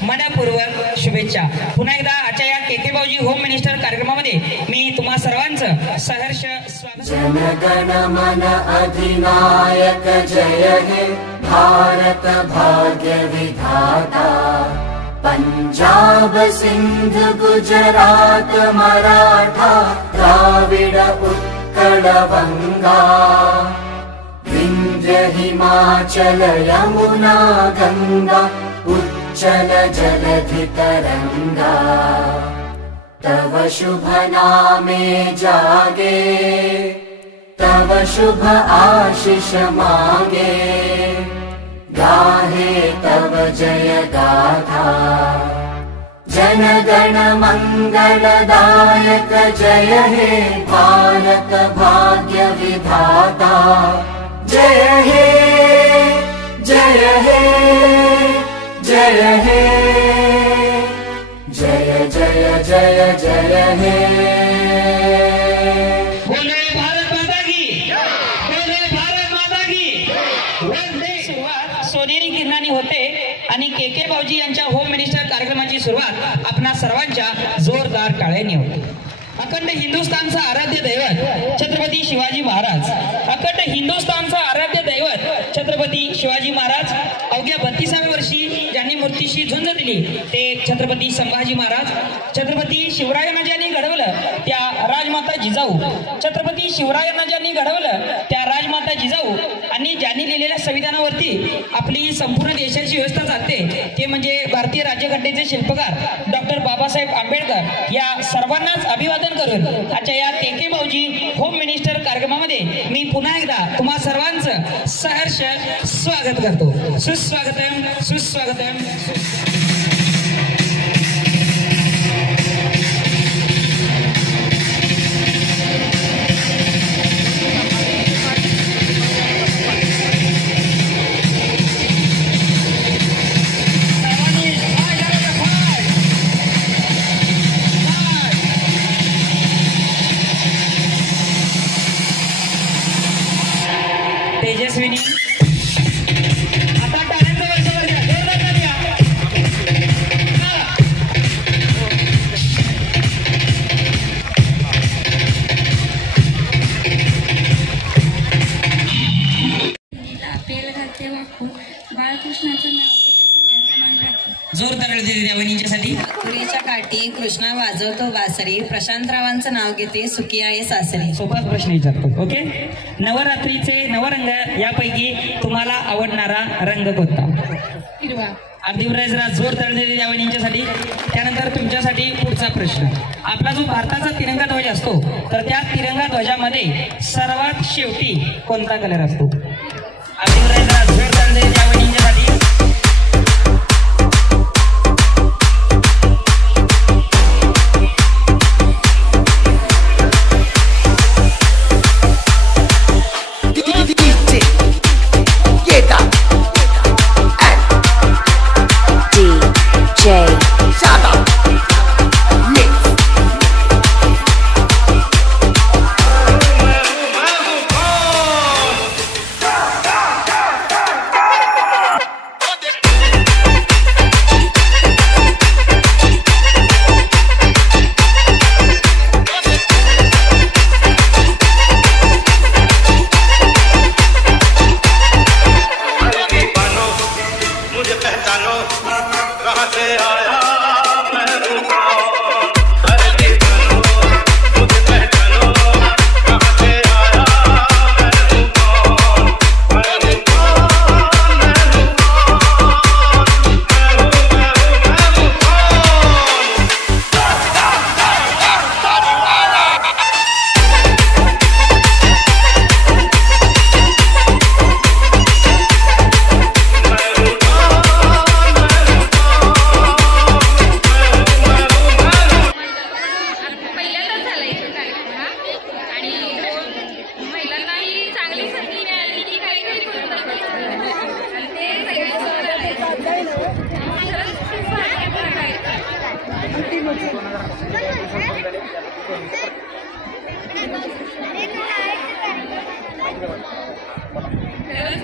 मनपूर्वक शुभेच्छा। पुन्हा एकदा आजच्या या केके भाऊजी होम मिनिस्टर कार्यक्रमामध्ये मी तुम्हा सर्वांचं सहर्ष स्वागत। जनगण मन अधिनायक जय हे भारत भाग्य विधाता। पंजाब सिंध गुजरात मराठा द्राविड उत्कल बंगा। विंध्य हिमाचल यमुना गंगा उच्चल जलधि तरंगा। तव शुभ नामे जागे तव शुभ आशीष मांगे। गाहे तव जय गाथा जनगण मंगलदायक जय हे भारत भाग्य विधाता। जय हे जय हे जय हे जय जय जय जय हे। बोले भारत माता की, बोले भारत माता की। सुरुवात सोनेरी किरणाने होते आणि केके भाऊजी यांच्या होम मिनिस्टर कार्यक्रमाची सुरुवात आपणा सर्वांच्या जोरदार टाळ्यांनी होते। अखंड हिंदुस्थानचा आराध्य दैवत छत्रपती शिवाजी महाराज, अखंड हिंदुस्थानचा आराध्य दैवत छत्रपती शिवाजी महाराज। अवघ्या 32व्या वर्षी ज्यांनी मूर्तीशी झुंज दिली ते छत्रपती संभाजी महाराज। छत्रपती शिवरायांना ज्यांनी घडवलं त्या राजमाता जिजाऊ, छत्रपती शिवरायांना ज्यांनी घडवलं त्या राजमाता जिजाऊ आणि ज्यांनी लिहिलेल्या संविधानावरती आपली संपूर्ण देशाची व्यवस्था चालते ते म्हणजे भारतीय राज्यघटनेचे शिल्पकार डॉक्टर बाबासाहेब आंबेडकर। या सर्वांनाच अभिवादन करून आजच्या या केके भाऊजी होम मिनिस्टर कार्यक्रमामध्ये मी पुन्हा एकदा तुम्हा सर्वांचं सहर्ष स्वागत करतो. सुस्वागतम सुस्वागतम. तेजस्विनी आता टाळ्यांचं वर्षभर द्या, जोरदार द्या. पेल घालते वाकून बाळकृष्णाचं नाव घेते सगळ्यांचा मान राखून. जोरदार द्या वहिनींच्यासाठी. पुरीच्या काठी कृष्णा वाजवतो बासरी, प्रशांतरावांचं नाव घेते सुखी आहे सासरी. सोपाच प्रश्न विचारतो. ओके. नवरात्रीचे नवरंग यापैकी तुम्हाला आवडणारा रंग कोणता? हिरवा. अगदी जरा जोर तळलेली द्या वहिनींच्यासाठी. त्यानंतर तुमच्यासाठी पुढचा प्रश्न. आपला जो भारताचा तिरंगा ध्वज असतो तर त्या तिरंगा ध्वजामध्ये सर्वात शेवटी कोणता कलर असतो? अगदी जरा जोर तळलेली द्या वहिनींच्यासाठी.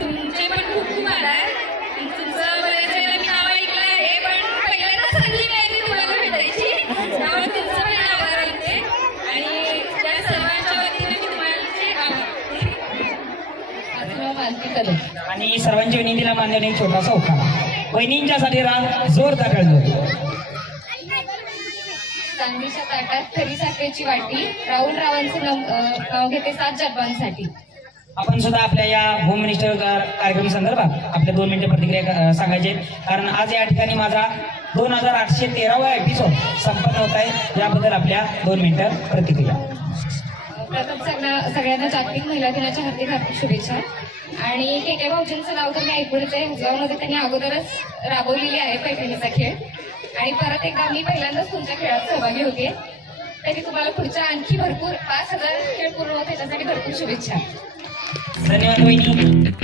तुमचे पण खूप खूप आभार. तुमचं बरेच वेळा मी नाव ऐकलं आहे, पण पहिल्यांदा संधी मिळाली तुम्हाला भेटायची, त्यामुळे तुमचं पण आभार मानते आणि त्या सर्वांच्या वतीने मी तुम्हाला आभार. आणि सर्वांच्या विनंतीला मान देणे एक छोटासा उखाणा. वहिनींच्यासाठी राग जोरदार कळतो. चांदीच्या ताटात खरी साखरेची वाटी, राहुल रावांचं नाव घेते 7 जन्मांसाठी. आपण सुद्धा आपल्या या होम मिनिस्टर कार्यक्रम संदर्भात आपल्या 2 मिनिटं प्रतिक्रिया सांगायचे, कारण आज या ठिकाणी माझा 2813वा एपिसोड संपन्न होत आहे. याबद्दल आपल्या 2 मिनिटं प्रतिक्रिया. प्रथम सगळ्यांना जागतिक महिला दिनाच्या हार्दिक हार्दिक शुभेच्छा. आणि के भाऊजींचं नाव तर मी ऐकूनच आहे. हुजगावमध्ये त्यांनी अगोदरच राबवलेली आहे पैठणीचा खेळ, आणि परत एकदा मी पहिल्यांदाच तुमच्या खेळात सहभागी होते. तरी तुम्हाला पुढच्या आणखी भरपूर 5000 खेळ पूर्ण होते त्यासाठी भरपूर शुभेच्छा. धन्यवाद वहिनी.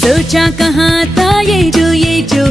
सोचा कहाँ था ये जो